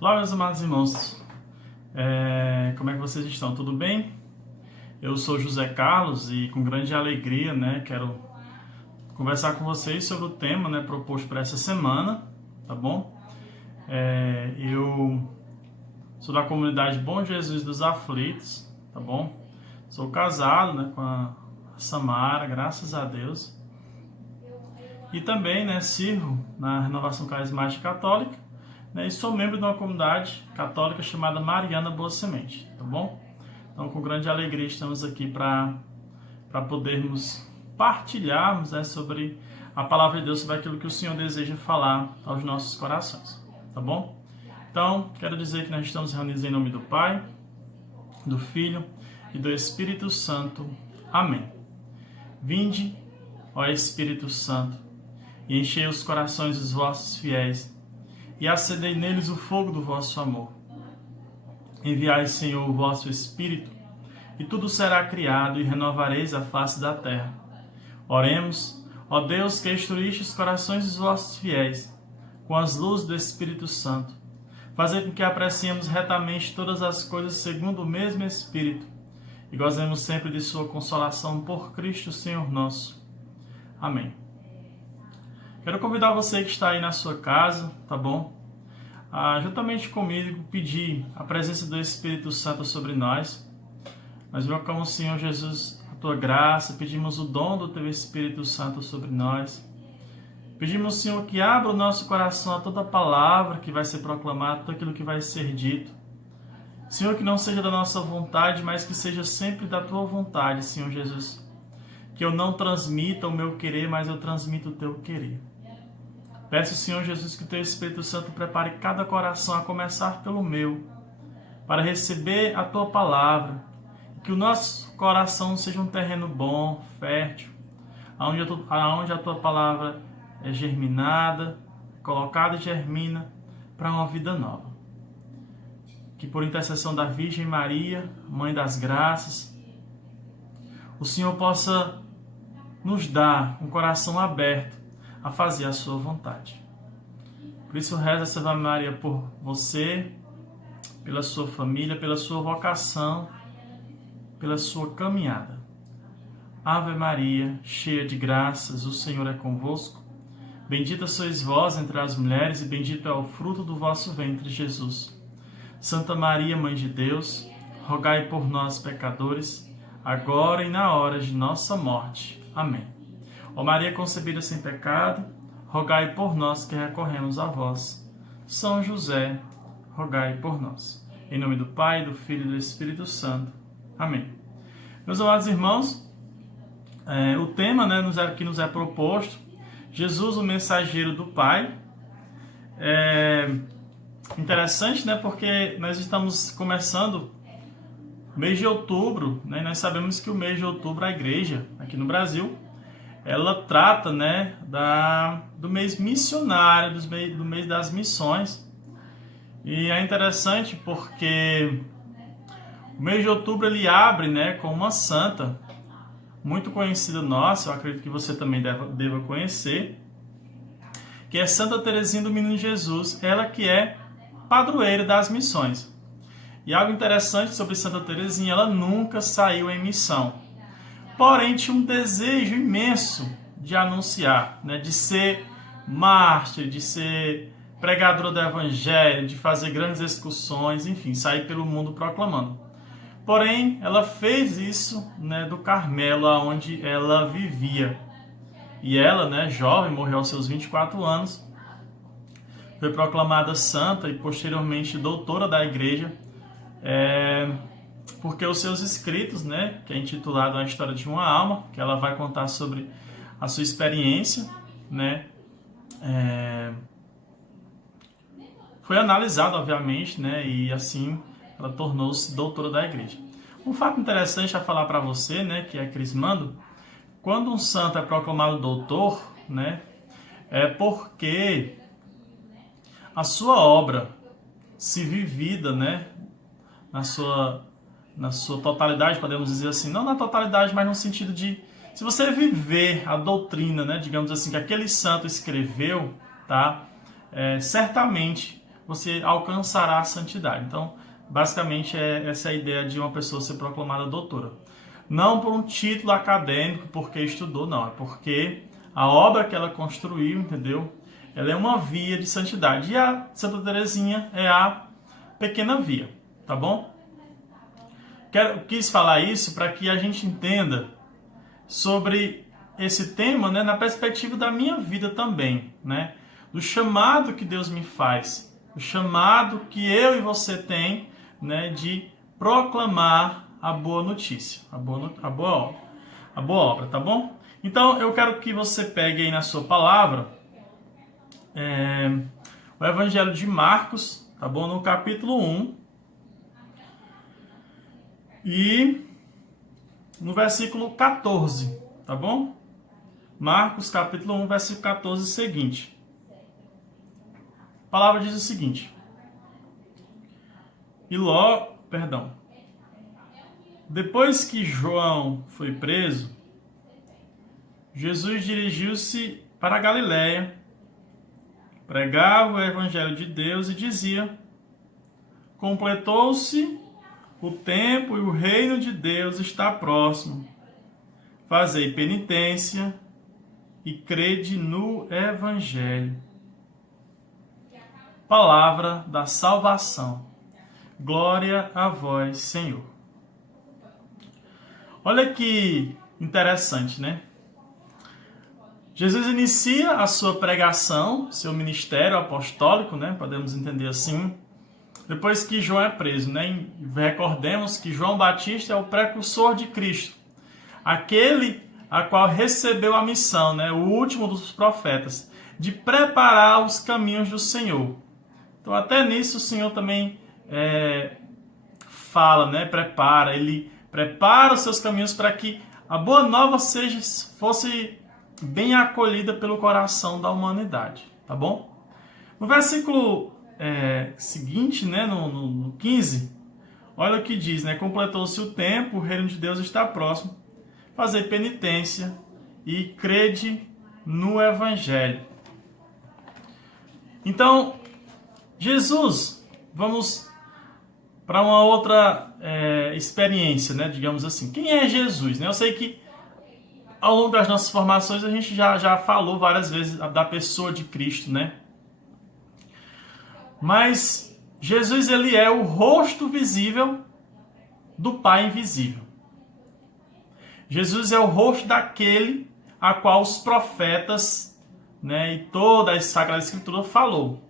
Olá, meus amados irmãos, como é que vocês estão? Tudo bem? Eu sou José Carlos e com grande alegria, quero conversar com vocês sobre o tema, proposto para essa semana, tá bom? Eu sou da comunidade Bom Jesus dos Aflitos, tá bom? Sou casado, com a Samara, graças a Deus. E também, sirvo na Renovação Carismática Católica, e sou membro de uma comunidade católica chamada Mariana Boa Semente, tá bom? Então, com grande alegria, estamos aqui para podermos partilharmos sobre a Palavra de Deus, sobre aquilo que o Senhor deseja falar aos nossos corações, tá bom? Então, quero dizer que nós estamos reunidos em nome do Pai, do Filho e do Espírito Santo. Amém. Vinde, ó Espírito Santo, e enchei os corações dos vossos fiéis, e acendei neles o fogo do vosso amor. Enviai, Senhor, o vosso Espírito, e tudo será criado, e renovareis a face da terra. Oremos, ó Deus, que instruíste os corações dos vossos fiéis, com as luzes do Espírito Santo. Fazei com que apreciemos retamente todas as coisas segundo o mesmo Espírito, e gozemos sempre de sua consolação por Cristo, Senhor nosso. Amém. Quero convidar você que está aí na sua casa, tá bom? Juntamente comigo, pedir a presença do Espírito Santo sobre nós. Nós invocamos, Senhor Jesus, a Tua graça, pedimos o dom do Teu Espírito Santo sobre nós. Pedimos, Senhor, que abra o nosso coração a toda palavra que vai ser proclamada, tudo aquilo que vai ser dito. Senhor, que não seja da nossa vontade, mas que seja sempre da Tua vontade, Senhor Jesus. Que eu não transmita o meu querer, mas eu transmito o Teu querer. Peço, Senhor Jesus, que o Teu Espírito Santo prepare cada coração, a começar pelo meu, para receber a Tua palavra. Que o nosso coração seja um terreno bom, fértil, onde a Tua palavra é germinada, colocada e germina para uma vida nova. Que por intercessão da Virgem Maria, Mãe das Graças, o Senhor possa nos dar um coração aberto a fazer a sua vontade. Por isso, reza essa Ave Maria por você, pela sua família, pela sua vocação, pela sua caminhada. Ave Maria, cheia de graças, o Senhor é convosco. Bendita sois vós entre as mulheres, e bendito é o fruto do vosso ventre, Jesus. Santa Maria, Mãe de Deus, rogai por nós, pecadores, agora e na hora de nossa morte. Amém. Ó Maria concebida sem pecado, rogai por nós que recorremos a vós. São José, rogai por nós. Em nome do Pai, do Filho e do Espírito Santo. Amém. Meus amados irmãos, o tema que nos é proposto, Jesus, o mensageiro do Pai. É interessante, porque nós estamos começando o mês de outubro, e nós sabemos que o mês de outubro, a igreja, aqui no Brasil, ela trata do mês missionário, do mês das missões. E é interessante porque o mês de outubro ele abre com uma santa muito conhecida nossa, eu acredito que você também deva conhecer, que é Santa Teresinha do Menino Jesus, ela que é padroeira das missões. E algo interessante sobre Santa Teresinha, ela nunca saiu em missão. Porém, tinha um desejo imenso de anunciar, de ser mártir, de ser pregadora do Evangelho, de fazer grandes excursões, enfim, sair pelo mundo proclamando. Porém, ela fez isso do Carmelo, onde ela vivia. E ela, jovem, morreu aos seus 24 anos, foi proclamada santa e posteriormente doutora da igreja, porque os seus escritos, que é intitulado A História de uma Alma, que ela vai contar sobre a sua experiência, foi analisado, obviamente, e assim ela tornou-se doutora da igreja. Um fato interessante a falar para você, que é crismando, quando um santo é proclamado doutor, é porque a sua obra, se vivida, na sua totalidade, podemos dizer assim, não na totalidade, mas no sentido de, se você viver a doutrina, digamos assim, que aquele santo escreveu, tá? Certamente você alcançará a santidade. Então, basicamente, essa é a ideia de uma pessoa ser proclamada doutora. Não por um título acadêmico, porque estudou, não. É porque a obra que ela construiu, entendeu? Ela é uma via de santidade. E a Santa Teresinha é a pequena via, tá bom? Quis falar isso para que a gente entenda sobre esse tema, né, na perspectiva da minha vida também, né? Do chamado que Deus me faz, o chamado que eu e você tem, né, de proclamar a boa notícia, a boa obra, tá bom? Então eu quero que você pegue aí na sua palavra o Evangelho de Marcos, tá bom? No capítulo 1 e no versículo 14, tá bom? Marcos capítulo 1, versículo 14 seguinte. A palavra diz o seguinte: depois que João foi preso, Jesus dirigiu-se para a Galiléia, pregava o evangelho de Deus e dizia: completou-se o tempo e o reino de Deus está próximo. Fazei penitência e crede no evangelho. Palavra da salvação. Glória a vós, Senhor. Olha que interessante, né? Jesus inicia a sua pregação, seu ministério apostólico, né? Podemos entender assim, depois que João é preso, né? Recordemos que João Batista é o precursor de Cristo, aquele a qual recebeu a missão, né? O último dos profetas, de preparar os caminhos do Senhor. Então, até nisso o Senhor também fala, né? Ele prepara os seus caminhos para que a boa nova fosse bem acolhida pelo coração da humanidade, tá bom? No versículo seguinte, né, no 15, olha o que diz, né? Completou-se o tempo, o reino de Deus está próximo, fazei penitência e crede no evangelho. Então, Jesus, vamos para uma outra experiência, né, digamos assim. Quem é Jesus? Né? Eu sei que ao longo das nossas formações a gente já falou várias vezes da pessoa de Cristo, né? Mas Jesus, ele é o rosto visível do Pai invisível. Jesus é o rosto daquele a qual os profetas, né, e toda a Sagrada Escritura falou.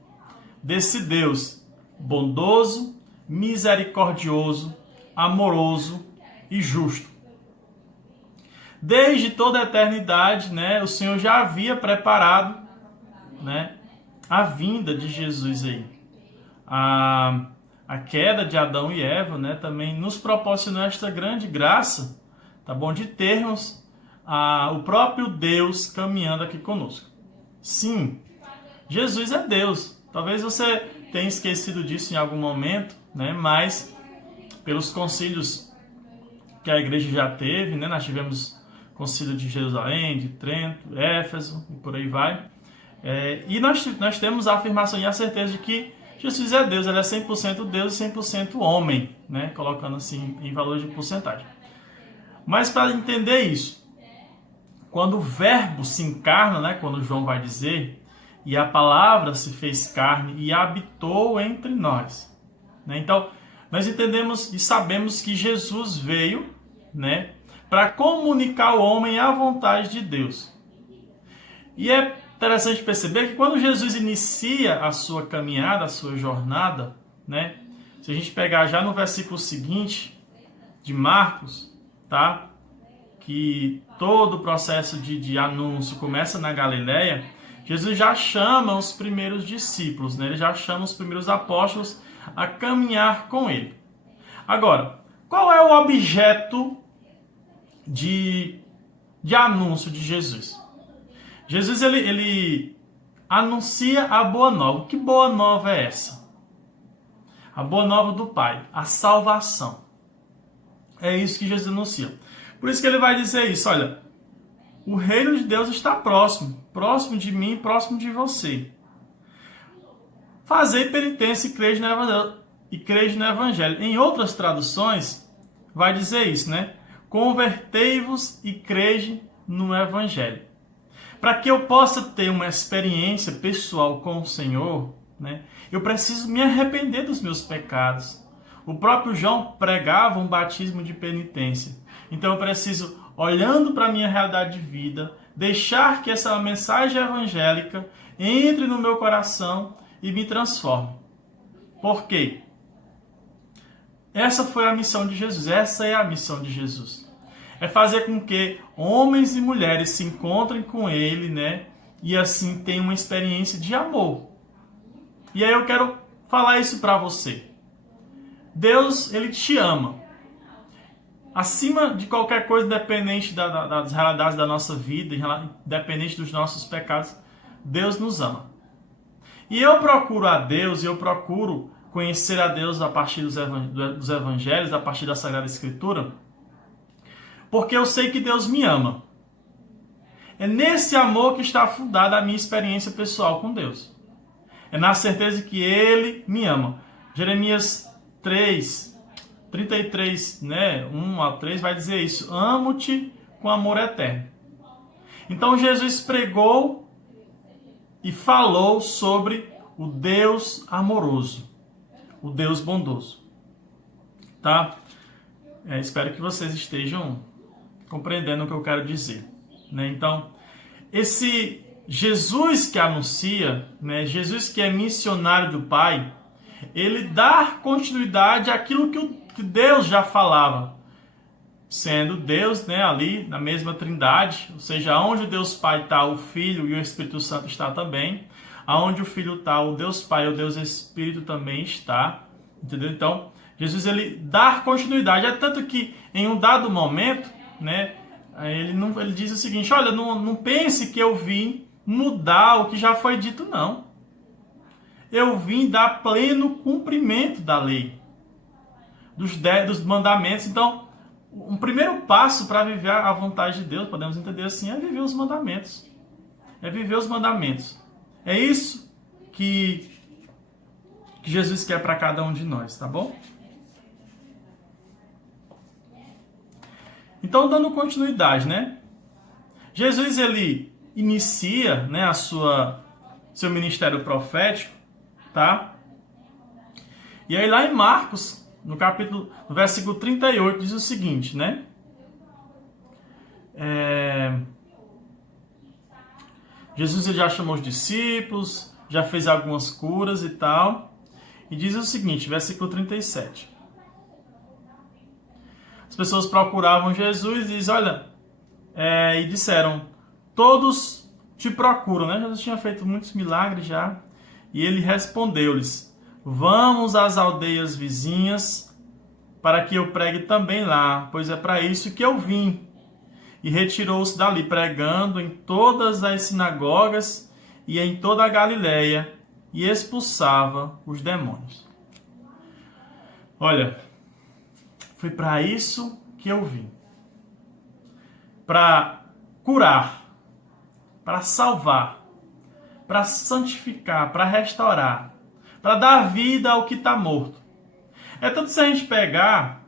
Desse Deus bondoso, misericordioso, amoroso e justo. Desde toda a eternidade, né, o Senhor já havia preparado, né, a vinda de Jesus aí. A queda de Adão e Eva, né, também nos proporcionou esta grande graça, tá bom, de termos o próprio Deus caminhando aqui conosco. Sim, Jesus é Deus. Talvez você tenha esquecido disso em algum momento, né, mas pelos concílios que a igreja já teve, né, nós tivemos concílio de Jerusalém, de Trento, Éfeso e por aí vai. E nós temos a afirmação e a certeza de que Jesus é Deus, ele é 100% Deus e 100% homem, né? Colocando assim em valor de porcentagem. Mas para entender isso, quando o verbo se encarna, né? Quando João vai dizer, e a palavra se fez carne e habitou entre nós. Né? Então, nós entendemos e sabemos que Jesus veio, né, para comunicar ao homem a vontade de Deus. E é interessante perceber que quando Jesus inicia a sua caminhada, a sua jornada, né, se a gente pegar já no versículo seguinte de Marcos, tá, que todo o processo de anúncio começa na Galiléia, Jesus já chama os primeiros discípulos, né, ele já chama os primeiros apóstolos a caminhar com ele. Agora, qual é o objeto de anúncio de Jesus? Jesus, ele anuncia a boa nova. Que boa nova é essa? A boa nova do Pai, a salvação. É isso que Jesus anuncia. Por isso que ele vai dizer isso, olha, o reino de Deus está próximo, próximo de mim, próximo de você. fazei penitência e crede no Evangelho. Em outras traduções, vai dizer isso, né? Convertei-vos e crede no Evangelho. Para que eu possa ter uma experiência pessoal com o Senhor, né, eu preciso me arrepender dos meus pecados. O próprio João pregava um batismo de penitência. Então eu preciso, olhando para a minha realidade de vida, deixar que essa mensagem evangélica entre no meu coração e me transforme. Por quê? Essa foi a missão de Jesus, essa é a missão de Jesus. É fazer com que homens e mulheres se encontrem com Ele, né? E assim tenham uma experiência de amor. E aí eu quero falar isso para você. Deus, Ele te ama. Acima de qualquer coisa, independente das realidades da nossa vida, independente dos nossos pecados, Deus nos ama. E eu procuro a Deus, e eu procuro conhecer a Deus a partir dos evangelhos, a partir da Sagrada Escritura, porque eu sei que Deus me ama. É nesse amor que está fundada a minha experiência pessoal com Deus. É na certeza que Ele me ama. Jeremias 33, né, 1 a 3 vai dizer isso. Amo-te com amor eterno. Então Jesus pregou e falou sobre o Deus amoroso, o Deus bondoso. Tá? Espero que vocês estejam compreendendo o que eu quero dizer. Né? Então, esse Jesus que anuncia, né, Jesus que é missionário do Pai, ele dá continuidade àquilo que Deus já falava. Sendo Deus, né, ali na mesma trindade, ou seja, onde o Deus Pai está, o Filho e o Espírito Santo está também. Aonde o Filho está, o Deus Pai, o Deus Espírito também está. Entendeu? Então, Jesus ele dá continuidade. É tanto que em um dado momento, né, ele diz o seguinte: olha, não pense que eu vim mudar o que já foi dito, não. Eu vim dar pleno cumprimento da lei, dos mandamentos. Então, um primeiro passo para viver a vontade de Deus, podemos entender assim, é viver os mandamentos. É viver os mandamentos. É isso que Jesus quer para cada um de nós, tá bom? Então, dando continuidade, né? Jesus, ele inicia, né, seu ministério profético, tá? E aí lá em Marcos, no versículo 38, diz o seguinte, né? Jesus ele já chamou os discípulos, já fez algumas curas e tal. E diz o seguinte, versículo 37. As pessoas procuravam Jesus e diz, olha, e disseram, todos te procuram, né? Jesus tinha feito muitos milagres já. E ele respondeu-lhes, vamos às aldeias vizinhas para que eu pregue também lá, pois é para isso que eu vim. E retirou-se dali, pregando em todas as sinagogas e em toda a Galileia, e expulsava os demônios. Olha, foi para isso que eu vim. Para curar, para salvar, para santificar, para restaurar, para dar vida ao que está morto. É tanto se a gente pegar,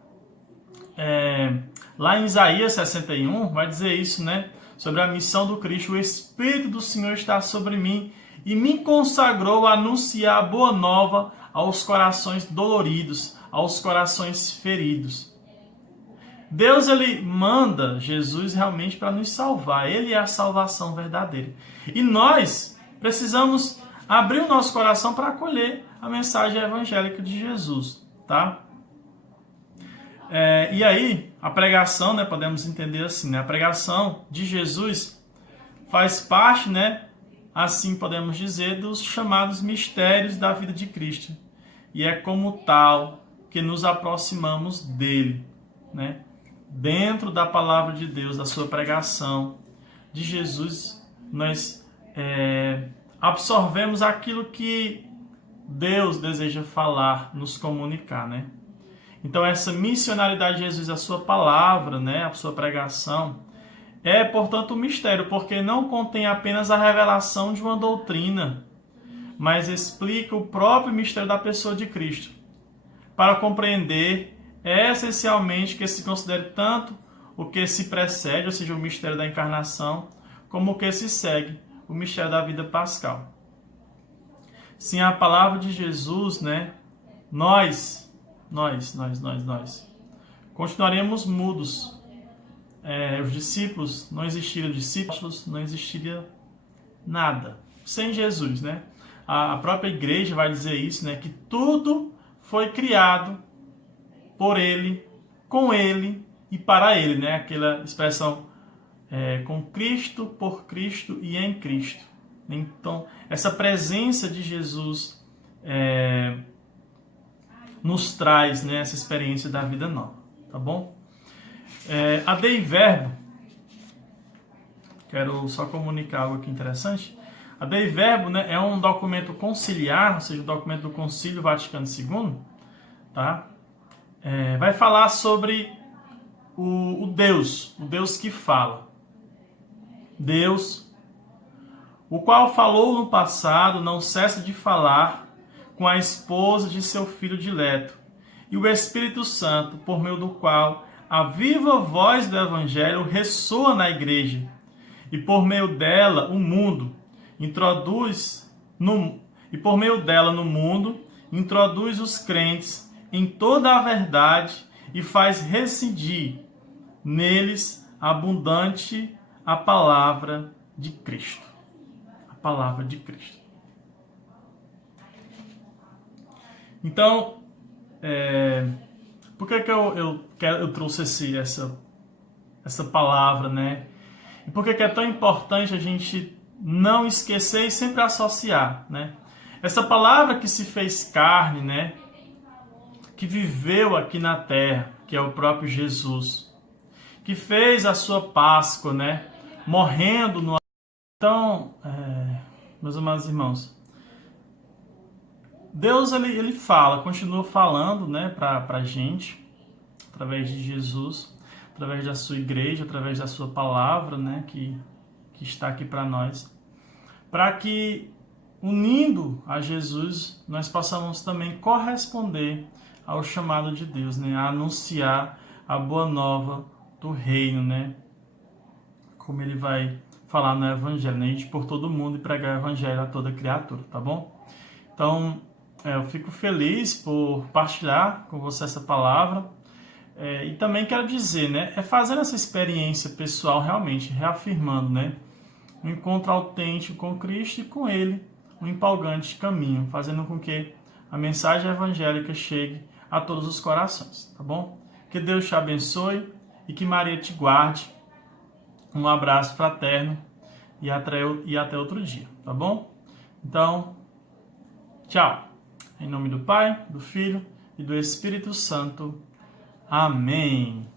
lá em Isaías 61, vai dizer isso, né? Sobre a missão do Cristo. O Espírito do Senhor está sobre mim e me consagrou a anunciar a boa nova aos corações doloridos, aos corações feridos. Deus, ele manda Jesus realmente para nos salvar. Ele é a salvação verdadeira. E nós precisamos abrir o nosso coração para acolher a mensagem evangélica de Jesus, tá? E aí, a pregação, né, podemos entender assim, né? A pregação de Jesus faz parte, né, assim podemos dizer, dos chamados mistérios da vida de Cristo. E é como tal que nos aproximamos dele, né? Dentro da palavra de Deus, da sua pregação de Jesus, nós absorvemos aquilo que Deus deseja falar, nos comunicar, né? Então essa missionalidade de Jesus, a sua palavra, né, a sua pregação, portanto um mistério, porque não contém apenas a revelação de uma doutrina, mas explica o próprio mistério da pessoa de Cristo, para compreender essencialmente que se considere tanto o que se precede, ou seja, o mistério da encarnação, como o que se segue, o mistério da vida pascal. Sem a palavra de Jesus, né, nós continuaremos mudos. Os discípulos, não existiriam discípulos, não existiria nada sem Jesus, né? A própria igreja vai dizer isso, né? Que tudo foi criado por Ele, com Ele e para Ele, né? Aquela expressão com Cristo, por Cristo e em Cristo. Então, essa presença de Jesus nos traz, né, essa experiência da vida nova, tá bom? A Dei Verbo, quero só comunicar algo aqui interessante. A Dei Verbo, né, é um documento conciliar, ou seja, um documento do Concílio Vaticano II, tá? Vai falar sobre o Deus que fala. Deus, o qual falou no passado, não cessa de falar com a esposa de seu Filho dileto, e o Espírito Santo, por meio do qual a viva voz do Evangelho ressoa na igreja, e por meio dela no mundo introduz os crentes em toda a verdade e faz residir neles abundante a palavra de Cristo. A palavra de Cristo. Então, por que eu trouxe essa palavra, né? E por que é tão importante a gente não esquecer e sempre associar, né? Essa palavra que se fez carne, né? Que viveu aqui na terra, que é o próprio Jesus, que fez a sua Páscoa, né? Morrendo no... Então, meus amados irmãos, Deus ele fala, continua falando, né, para a gente, através de Jesus, através da sua igreja, através da sua palavra, né, que está aqui para nós, para que, unindo a Jesus, nós possamos também corresponder ao chamado de Deus, né, a anunciar a boa nova do reino, né, como ele vai falar no Evangelho, né, ir por todo mundo e pregar o Evangelho a toda criatura, tá bom? Então, eu fico feliz por partilhar com você essa palavra. E também quero dizer, né, fazendo essa experiência pessoal realmente, reafirmando, né, um encontro autêntico com Cristo e com Ele, um empolgante caminho, fazendo com que a mensagem evangélica chegue a todos os corações, tá bom? Que Deus te abençoe e que Maria te guarde. Um abraço fraterno e até outro dia, tá bom? Então, tchau. Em nome do Pai, do Filho e do Espírito Santo. Amém.